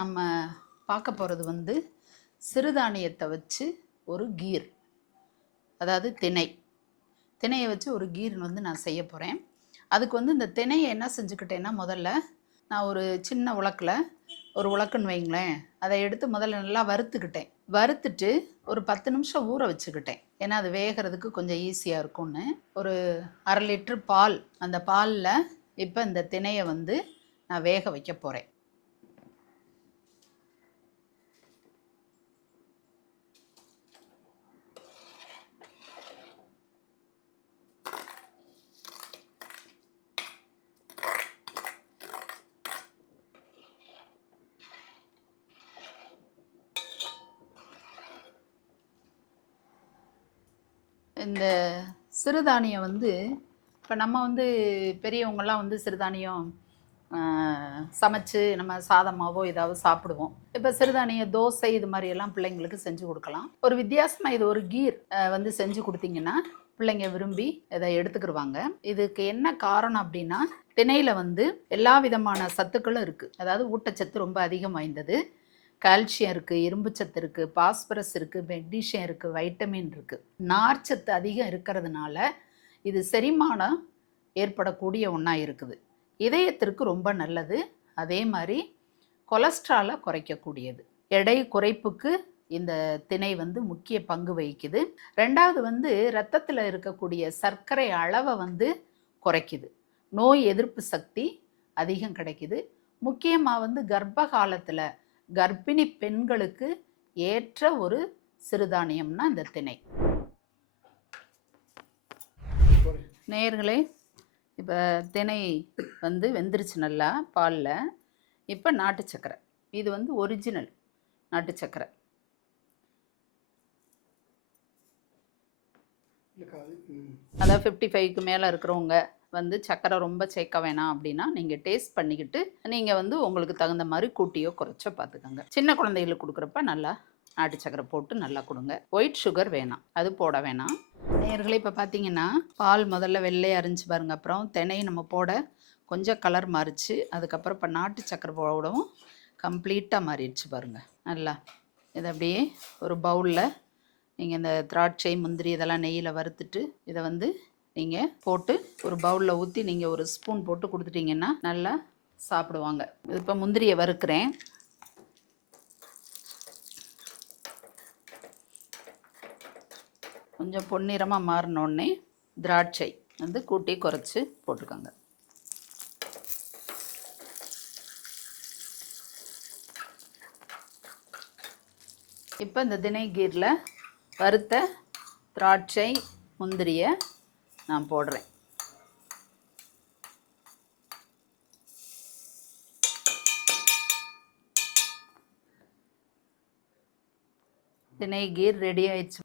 நம்ம பார்க்க போகிறது வந்து சிறுதானியத்தை வச்சு ஒரு கீர், அதாவது திணையை வச்சு ஒரு கீர் வந்து நான் செய்ய போகிறேன். அதுக்கு வந்து இந்த திணையை என்ன செஞ்சுக்கிட்டேன்னா, முதல்ல நான் ஒரு சின்ன ஒரு உலக்குன்னு வைங்களேன், அதை எடுத்து முதல்ல நல்லா வறுத்துட்டு ஒரு 10 நிமிஷம் ஊற வச்சுக்கிட்டேன். ஏன்னா அது வேகிறதுக்கு கொஞ்சம் ஈஸியாக இருக்கும்னு. ஒரு 1/2 லிட்டர் பால், அந்த பாலில் இப்போ இந்த திணையை வந்து நான் வேக வைக்க போகிறேன். இந்த சிறுதானியம் வந்து இப்போ நம்ம வந்து பெரியவங்கள்லாம் வந்து சிறுதானியம் சமைச்சு நம்ம சாதமாவோ ஏதாவது சாப்பிடுவோம். இப்போ சிறுதானிய தோசை இது மாதிரியெல்லாம் பிள்ளைங்களுக்கு செஞ்சு கொடுக்கலாம். ஒரு வித்தியாசமாக இது ஒரு கீர் வந்து செஞ்சு கொடுத்தீங்கன்னா பிள்ளைங்க விரும்பி இதை எடுத்துக்கிடுவாங்க. இதுக்கு என்ன காரணம் அப்படின்னா, திணையில் வந்து எல்லா விதமான சத்துக்களும் இருக்குது. அதாவது ஊட்டச்சத்து ரொம்ப அதிகம் வாய்ந்தது. கால்சியம் இருக்குது, இரும்பு சத்து இருக்குது, பாஸ்பரஸ் இருக்குது, மெக்னீஷியம் இருக்குது, வைட்டமின் இருக்குது. நார்ச்சத்து அதிகம் இருக்கிறதுனால இது செரிமானம் ஏற்படக்கூடிய ஒன்றா இருக்குது. இதயத்திற்கு ரொம்ப நல்லது. அதே மாதிரி கொலஸ்ட்ராலை குறைக்கக்கூடியது. எடை குறைப்புக்கு இந்த திணை வந்து முக்கிய பங்கு வகிக்குது. ரெண்டாவது வந்து இரத்தத்தில் இருக்கக்கூடிய சர்க்கரை அளவை வந்து குறைக்குது. நோய் எதிர்ப்பு சக்தி அதிகம் கிடைக்குது. முக்கியமாக வந்து கர்ப்ப காலத்தில் கர்ப்பிணி பெண்களுக்கு ஏற்ற ஒரு சிறுதானியம்னா இந்த திணை. நேயர்களே, இப்போ திணை வந்து வெந்துருச்சு நல்லா பாலில். இப்போ நாட்டு சக்கரை, இது வந்து ஒரிஜினல் நாட்டு சக்கரை. அதாவது 55க்கு மேலே இருக்கிறவங்க வந்து சக்கரை ரொம்ப சேர்க்க வேணாம் அப்படின்னா நீங்கள் டேஸ்ட் பண்ணிக்கிட்டு நீங்கள் வந்து உங்களுக்கு தகுந்த மாதிரி கூட்டியோ குறைச்சோ பார்த்துக்கோங்க. சின்ன குழந்தைகளுக்கு கொடுக்குறப்ப நல்லா நாட்டு சக்கரை போட்டு நல்லா கொடுங்க. ஒயிட் சுகர் வேணாம், அது போட வேணாம். நேயர்களே, இப்போ பார்த்தீங்கன்னா பால் முதல்ல வெள்ளையை அரிஞ்சு பாருங்கள். அப்புறம் திணை நம்ம போட கொஞ்சம் கலர் மாறிச்சு. அதுக்கப்புறம் இப்போ நாட்டு சக்கரை போடவும் கம்ப்ளீட்டாக மாறிடுச்சு பாருங்கள். நல்லா இதை அப்படியே ஒரு பவுலில் நீங்கள் இந்த திராட்சை முந்திரி இதெல்லாம் நெய்யில் வறுத்துட்டு இதை வந்து நீங்கள் போட்டு ஒரு பவுலில் ஊற்றி நீங்கள் ஒரு ஸ்பூன் போட்டு கொடுத்துட்டிங்கன்னா நல்லா சாப்பிடுவாங்க. இப்போ முந்திரியை வறுக்கிறேன். கொஞ்சம் பொன்னிறமாக மாறினோடனே திராட்சை வந்து கூட்டி குறைச்சி போட்டுக்கோங்க. இப்போ இந்த திணை கீரில் வறுத்த திராட்சை முந்திரியை நான் போடுறேன். திணை கீர் ரெடி ஆயிடுச்சு.